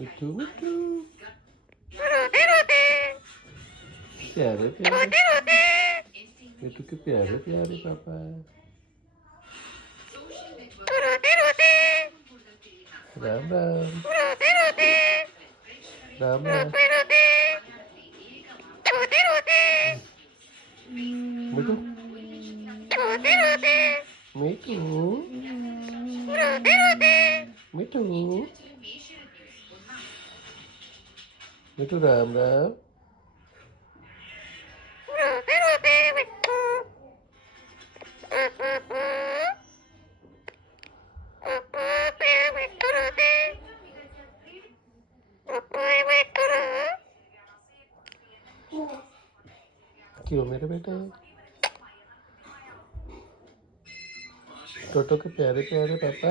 मिठू मिठू प्यारे प्यारे मिठू के प्यारे प्यारे पापा। राम राम राम राम। मिठू मिठू मिठू मिठू राम राम। क्यों मेरे बेटे टोटो के प्यारे प्यारे पापा।